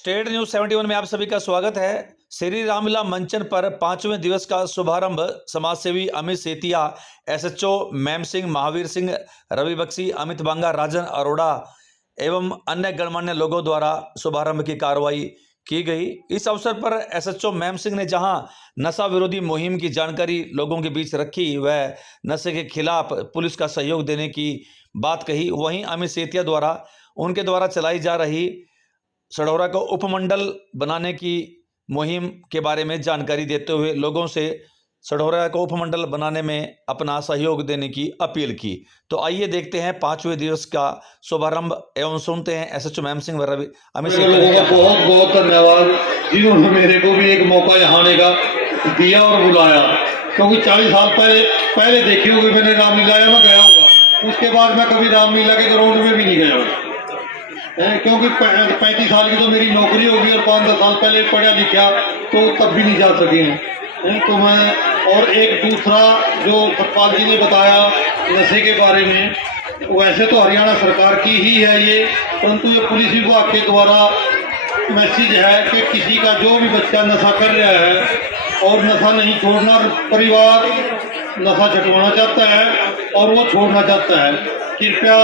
State news 71 में आप सभी का स्वागत है। श्री रामलीला मंचन पर 5वें दिवस का शुभारंभ समाजसेवी अमित सेतिया, एसएचओ मैम सिंह, महावीर सिंह, रवि बख्शी, अमित बांगा, राजन अरोड़ा एवं अन्य गणमान्य लोगों द्वारा शुभारंभ की कार्रवाई की गई। इस अवसर पर एसएचओ मैम सिंह ने जहां नशा विरोधी मुहिम की जानकारी लोगों के बीच रखी, वह नशे के खिलाफ पुलिस का सहयोग देने की बात कही, वहीं अमित सेतिया द्वारा उनके द्वारा चलाई जा रही सढौरा को उपमंडल बनाने की मुहिम के बारे में जानकारी देते हुए लोगों से सढौरा को उपमंडल बनाने में अपना सहयोग देने की अपील की। तो आइए देखते हैं 5वें दिवस का शुभारंभ एवं सुनते हैं एसएचओ मैम सिंह व रवि अमित सिंह का बहुत बहुत धन्यवाद जिन्होंने मेरे को भी एक मौका यहाँ आने का दिया और बुलाया, क्योंकि 40 साल पहले देखी होगी मैंने रामलीला, मैं गया हूँ। उसके बाद मैं कभी रामलीला के ग्राउंड में भी नहीं गया हूँ, क्योंकि 35 साल की तो मेरी नौकरी होगी और 5-10 साल पहले पढ़ा लिखा तो तब भी नहीं जा सके हैं। तो मैं और एक दूसरा जो सतपाल जी ने बताया नशे के बारे में, वैसे तो हरियाणा सरकार की ही है ये, परंतु ये पुलिस विभाग के द्वारा मैसेज है कि किसी का जो भी बच्चा नशा कर रहा है और नशा नहीं छोड़ना, परिवार नशा छुड़वाना चाहता है और वो छोड़ना चाहता है, कृपया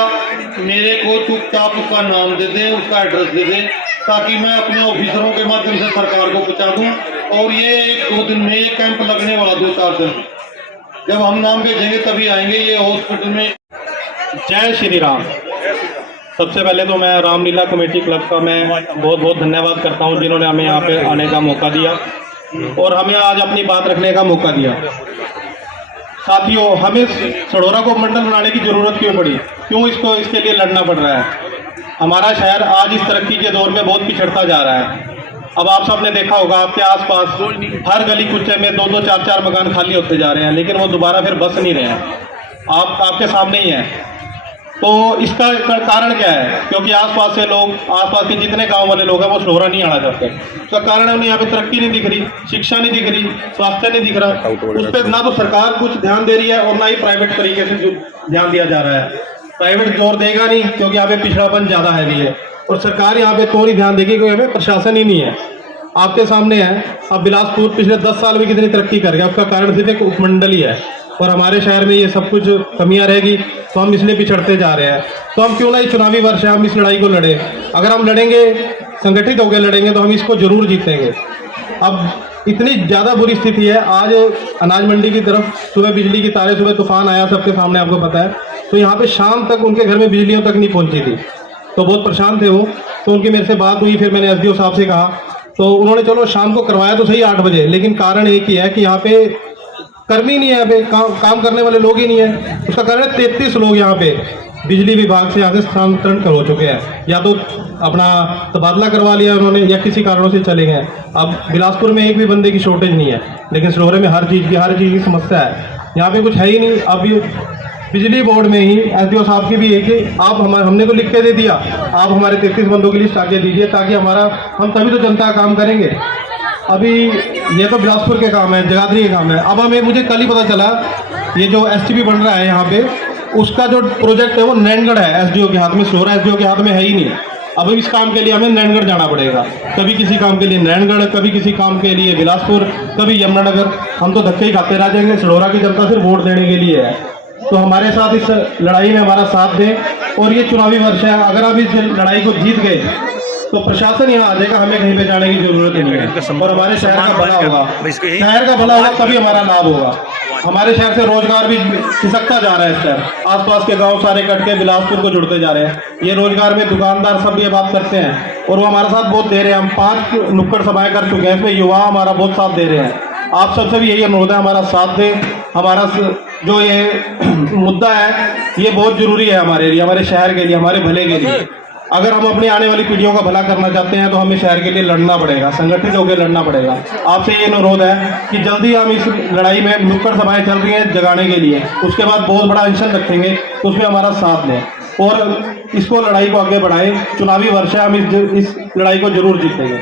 मेरे को चुपचाप उसका नाम दे दें, उसका एड्रेस दे दें, ताकि मैं अपने ऑफिसरों के माध्यम से सरकार को पहुंचा दूं। और ये 1-2 दिन में ये कैंप लगने वाला 2-4 दिन, जब हम नाम भेजेंगे तभी आएंगे ये हॉस्पिटल में। जय श्री राम। सबसे पहले तो मैं रामलीला कमेटी क्लब का मैं बहुत बहुत धन्यवाद करता हूं, जिन्होंने हमें यहाँ पे आने का मौका दिया और हमें आज अपनी बात रखने का मौका दिया। साथियों, हमें सढौरा को मंडल बनाने की जरूरत क्यों पड़ी, क्यों इसके लिए लड़ना पड़ रहा है। हमारा शहर आज इस तरक्की के दौर में बहुत पिछड़ता जा रहा है। अब आप सबने देखा होगा, आपके आसपास हर गली कुचे में 2-2, 4-4 मकान खाली होते जा रहे हैं, लेकिन वो दोबारा फिर बस नहीं रहे हैं। आपके सामने ही है। तो इसका कारण क्या है? क्योंकि आसपास से लोग, आसपास के जितने गांव वाले लोग हैं वो सढौरा नहीं आना चाहते। उसका कारण है उन्हें यहाँ पे तरक्की नहीं दिख रही, शिक्षा नहीं दिख रही, स्वास्थ्य नहीं दिख रहा। उस पर ना तो सरकार कुछ ध्यान दे रही है और ना ही प्राइवेट तरीके से जो ध्यान दिया जा रहा है। प्राइवेट जोर देगा नहीं, क्योंकि यहाँ पे पिछड़ापन ज्यादा है, और सरकार यहाँ पे तो नहीं ध्यान देगी क्योंकि हमें प्रशासन ही नहीं है। आपके सामने है, अब बिलासपुर पिछले 10 साल में कितनी तरक्की कर गया, उसका कारण सिर्फ एक उपमंडल ही है। और हमारे शहर में ये सब कुछ कमियां रहेगी तो हम इसलिए पिछड़ते जा रहे हैं। तो हम क्यों ना इस चुनावी वर्ष है, हम इस लड़ाई को लड़े। अगर हम लड़ेंगे, संगठित होकर लड़ेंगे, तो हम इसको जरूर जीतेंगे। अब इतनी ज़्यादा बुरी स्थिति है, आज अनाज मंडी की तरफ सुबह बिजली की तारें, सुबह तूफान आया, सबके सामने आपको पता है। तो यहाँ पे शाम तक उनके घर में बिजलियों तक नहीं पहुँची थी, तो बहुत परेशान थे वो। तो उनकी मेरे से बात हुई, फिर मैंने एसडीओ साहब से कहा, तो उन्होंने चलो शाम को करवाया तो सही 8 बजे, लेकिन कारण एक ही है कि यहाँ पे कर्मी नहीं है, यहाँ पे काम करने वाले लोग ही नहीं है। उसका कारण है 33 लोग यहाँ पे बिजली विभाग से यहाँ से स्थानांतरण हो चुके हैं, या तो अपना तबादला करवा लिया उन्होंने या किसी कारणों से चले गए। अब बिलासपुर में एक भी बंदे की शॉर्टेज नहीं है, लेकिन सढौरे में हर चीज़ की समस्या है। यहाँ पे कुछ है ही नहीं। अब बिजली बोर्ड में ही एसडीओ साहब की भी है कि आप हमने तो लिख के दे दिया, आप हमारे 33 बंदों की लिस्ट आके दीजिए, ताकि हम तभी तो जनता का काम करेंगे। अभी ये तो बिलासपुर के काम है, जगाधरी के काम है। अब मुझे कल ही पता चला, ये जो एसटीपी बन रहा है यहाँ पे, उसका जो प्रोजेक्ट है वो नैनगढ़ है, एसडीओ के हाथ में, सढौरा एसडीओ के हाथ में है ही नहीं। अब इस काम के लिए हमें नैनगढ़ जाना पड़ेगा, कभी किसी काम के लिए नैनगढ़, कभी किसी काम के लिए बिलासपुर, कभी यमुनानगर। हम तो धक्के ही खाते रह जाएंगे। सढौरा की जनता सिर्फ वोट देने के लिए है, तो हमारे साथ इस लड़ाई में हमारा साथ दें। और ये चुनावी वर्ष है, अगर हम इस लड़ाई को जीत गए तो प्रशासन यहाँ आ जाएगा, हमें कहीं पे जाने की जरूरत नहीं है। और हमारे शहर का भला होगा, शहर का भला होगा तभी हमारा लाभ होगा। हमारे शहर से रोजगार भी खिसकता जा रहा है। शहर आसपास के गांव सारे कट के बिलासपुर को जुड़ते जा रहे हैं। ये रोजगार में दुकानदार सब ये बात करते हैं और वो हमारा साथ बहुत दे रहे हैं। हम 5 नुक्कड़ सभाएं कर चुके हैं, इसमें युवा हमारा बहुत साथ दे रहे हैं। आप सबसे भी यही अनुरोध है, हमारा साथ दें। हमारा जो ये मुद्दा है ये बहुत जरूरी है हमारे लिए, हमारे शहर के लिए, हमारे भले के लिए। अगर हम अपनी आने वाली पीढ़ियों का भला करना चाहते हैं तो हमें शहर के लिए लड़ना पड़ेगा, संगठित होकर लड़ना पड़ेगा। आपसे ये अनुरोध है कि जल्दी हम इस लड़ाई में, नुक्कड़ सभाएं चल रही हैं जगाने के लिए, उसके बाद बहुत बड़ा अनशन रखेंगे, तो उसमें हमारा साथ दें और इसको, लड़ाई को आगे बढ़ाएं। चुनावी वर्ष है, हम इस लड़ाई को जरूर जीतेंगे।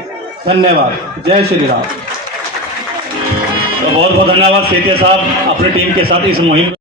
धन्यवाद। जय श्री राम। तो बहुत बहुत धन्यवाद सेतिया साहब अपनी टीम के साथ इस मुहिम